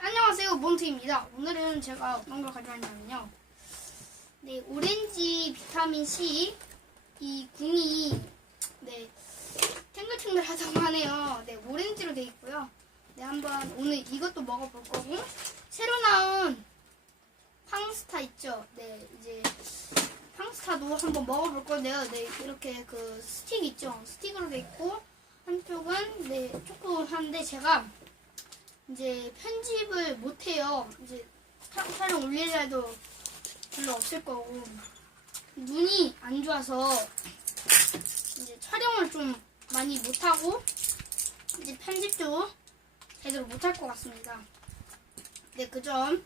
안녕하세요, 몬트입니다. 오늘은 제가 어떤 걸 가져왔냐면요. 네, 오렌지 비타민 C 이 궁이 탱글탱글하다고 하네요. 네, 오렌지로 되어 있고요. 네, 한번 오늘 이것도 먹어볼 거고, 새로 나온 팡스타 있죠. 네, 이제 팡스타도 한번 먹어볼 건데요. 네, 이렇게 그 스틱 있죠. 스틱으로 되어 있고 한쪽은 초코한데 제가 이제 편집을 못해요. 이제 촬영 올릴 날도 별로 없을 거고, 눈이 안 좋아서 이제 촬영을 좀 많이 못하고 이제 편집도 제대로 못할 것 같습니다. 네, 그 점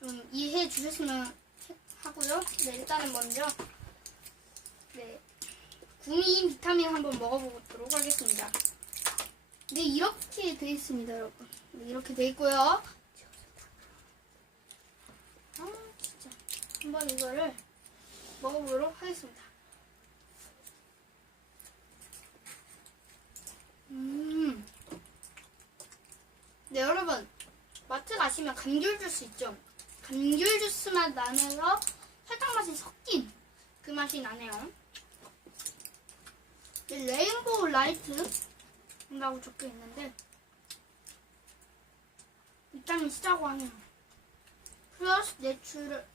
좀 이해해 주셨으면 하고요. 네, 일단은 먼저 구미 비타민 한번 먹어보도록 하겠습니다. 네, 이렇게 되어 있습니다, 여러분. 네, 이렇게 되어 있고요. 진짜. 한번 이거를 먹어보도록 하겠습니다. 네, 여러분. 마트 가시면 감귤 주스 있죠? 감귤 주스 맛 나면서 설탕 맛이 섞인 그 맛이 나네요. 네, 레인보우 라이트 라고 적혀 있는데 비타민 C라고 하네요. 플러스 내추럴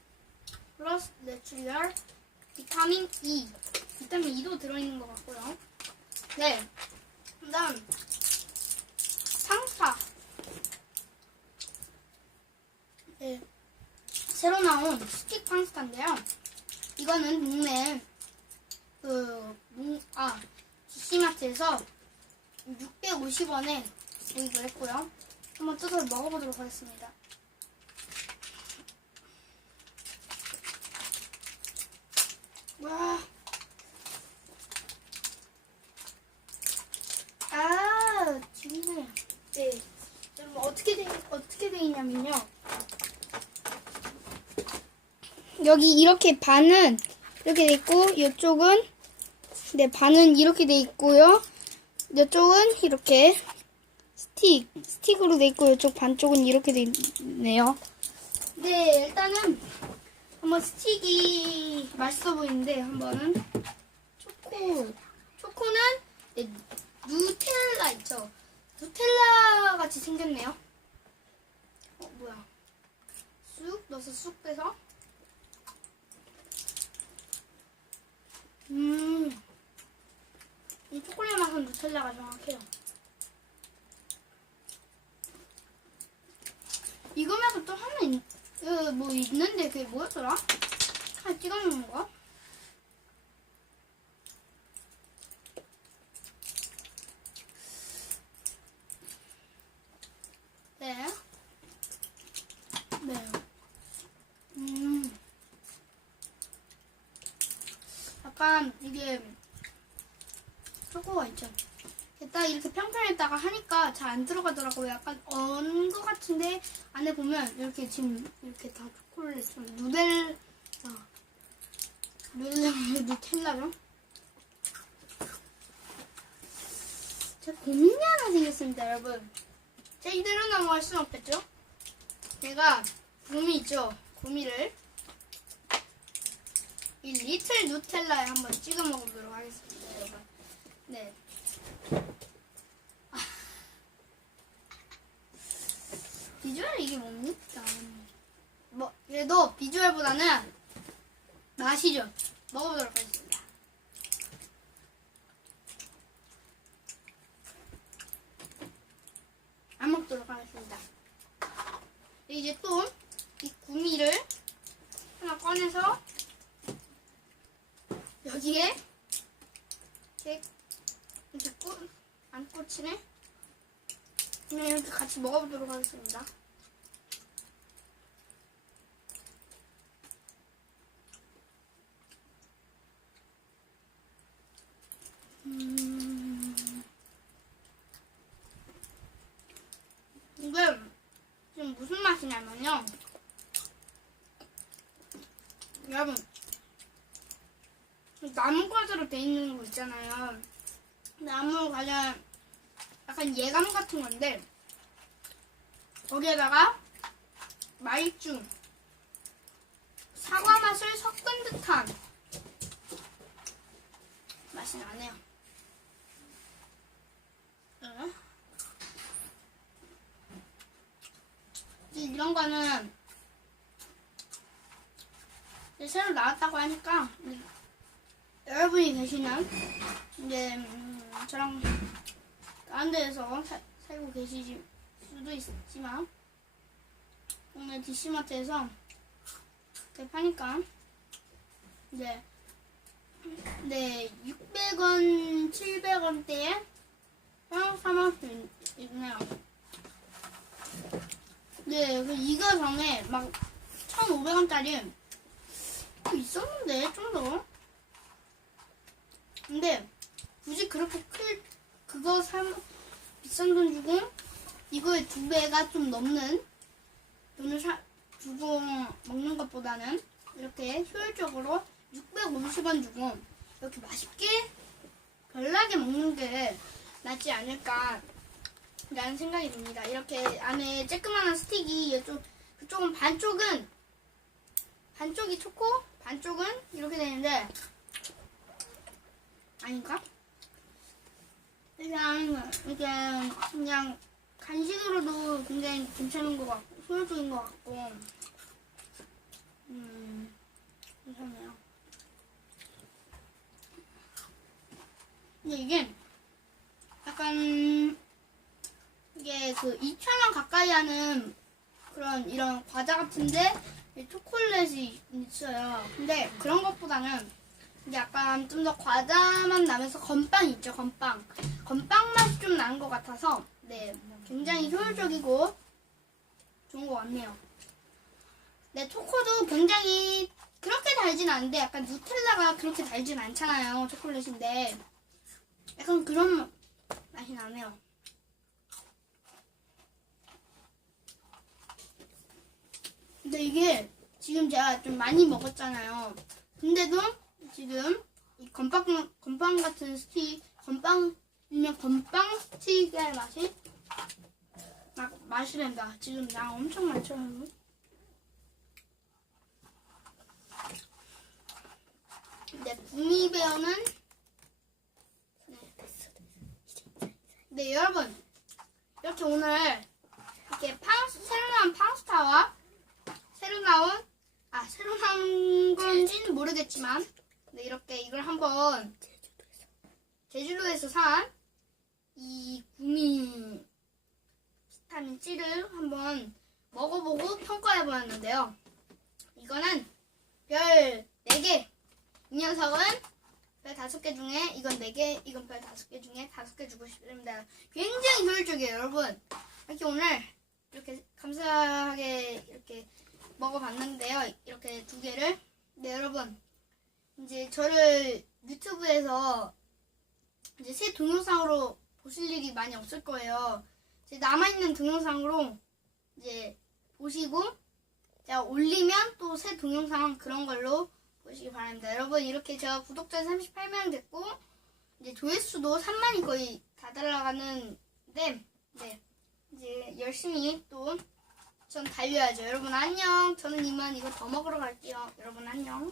비타민 E, 비타민 E도 들어있는 것 같고요. 네, 그다음 팡스타. 네, 새로 나온 스틱 팡스타인데요. 이거는 동네 DC마트에서 650원에 구입을 했고요. 한번 뜯어서 먹어보도록 하겠습니다. 와, 지금 네, 여러분 어떻게 돼 있냐면요. 여기 이렇게 반은 이렇게 돼 있고, 이쪽은 반은 이렇게 돼 있고요. 이쪽은 이렇게 스틱으로 돼 있고, 이쪽 반쪽은 이렇게 돼 있네요. 네, 일단은 한번 스틱이 맛있어 보이는데, 한번은 초코는 누텔라 있죠? 누텔라 같이 생겼네요. 뭐야? 쑥 넣어서 쑥 빼서. 이 초콜릿 맛은 누텔라가 정확해요. 이거 말고 또 하나 뭐 있는데 그게 뭐였더라? 하나 찍어 놓은 거? 네. 약간 이게 초코가 있죠. 딱 이렇게 평평했다가 하니까 잘 안 들어가더라고요. 약간 언 것 같은데 안에 보면 이렇게 지금 이렇게 다 초콜릿 좀 누텔라죠? 제가 고민이 하나 생겼습니다, 여러분. 제가 이대로 넘어갈 수는 없겠죠? 제가 구미 있죠? 구미를 이 리틀 누텔라에 한번 찍어 먹어보도록 하겠습니다, 여러분. 네. 비주얼 이게 뭡니까? 그래도 비주얼보다는 맛이죠. 먹어보도록 하겠습니다. 안 먹도록 하겠습니다. 이제 또 이 구미를 하나 꺼내서 여기에 이렇게 안 꽂히네? 그냥 이렇게 같이 먹어보도록 하겠습니다. 이게 지금 무슨 맛이냐면요. 여러분, 나무가지로 돼 있는 거 있잖아요. 나무 관련 약간 예감 같은 건데 거기에다가 말주, 사과 맛을 섞은 듯한 맛이 나네요. 이런 거는 이제 새로 나왔다고 하니까 여러분이 계시는 이제 저랑 다른 데에서 살고 계실 수도 있지만 오늘 DC마트에서 이렇게 파니까 이제 600원, 700원대에 사먹을 수 있네요. 네, 이거 전에 막 1,500원짜리 있었는데 좀 더. 근데 굳이 그렇게 그거 비싼 돈 주고 이거의 2배가 좀 넘는 돈을 주고 먹는 것보다는 이렇게 효율적으로 650원 주고 이렇게 맛있게 별나게 먹는 게 낫지 않을까 라는 생각이 듭니다. 이렇게 안에 쬐끄만한 스틱이 그쪽은 반쪽이 초코, 반쪽은 이렇게 되는데 아닌가? 그냥 간식으로도 굉장히 괜찮은 것 같고 효율적인 것 같고 괜찮네요. 근데 이게 약간 이게 2,000원 가까이 하는 그런 이런 과자 같은데 초콜릿이 있어요. 근데 그런 것보다는 이게 약간 좀 더 과자만 나면서 건빵 있죠, 건빵 맛이 좀 나는 것 같아서 네, 굉장히 효율적이고 좋은 것 같네요. 네, 초코도 굉장히 그렇게 달진 않은데 약간 누텔라가 그렇게 달진 않잖아요, 초콜릿인데 약간 그런 맛이 나네요. 근데 이게 지금 제가 좀 많이 먹었잖아요. 근데도 지금 이 건빵 같은 건빵이면 건빵 스틱의 맛이 난다. 지금 양 엄청 많죠, 여러분? 네, 구미배어는 네, 여러분 이렇게 오늘 이렇게 새로 나온 팡스타와 새로 나온 건지는 모르겠지만 네, 이렇게 이걸 한번 제주도에서 산 이 구미 비타민 C를 한번 먹어보고 평가해보았는데요. 이거는 별 4개, 이 녀석은 별 5개 중에 이건 4개, 이건 별 5개 중에 5개 주고 싶습니다. 굉장히 효율적이에요, 여러분. 이렇게 오늘 이렇게 감사하게 이렇게 먹어봤는데요. 이렇게 2개를. 네, 여러분. 이제 저를 유튜브에서 이제 새 동영상으로 보실 일이 많이 없을 거예요. 이제 남아있는 동영상으로 이제 보시고 제가 올리면 또 새 동영상 그런 걸로 보시기 바랍니다. 여러분, 이렇게 제가 구독자 38명 됐고 이제 조회수도 3만이 거의 다 달아가는데 네, 이제 열심히 또 전 달려야죠. 여러분 안녕. 저는 이만 이거 더 먹으러 갈게요. 여러분 안녕.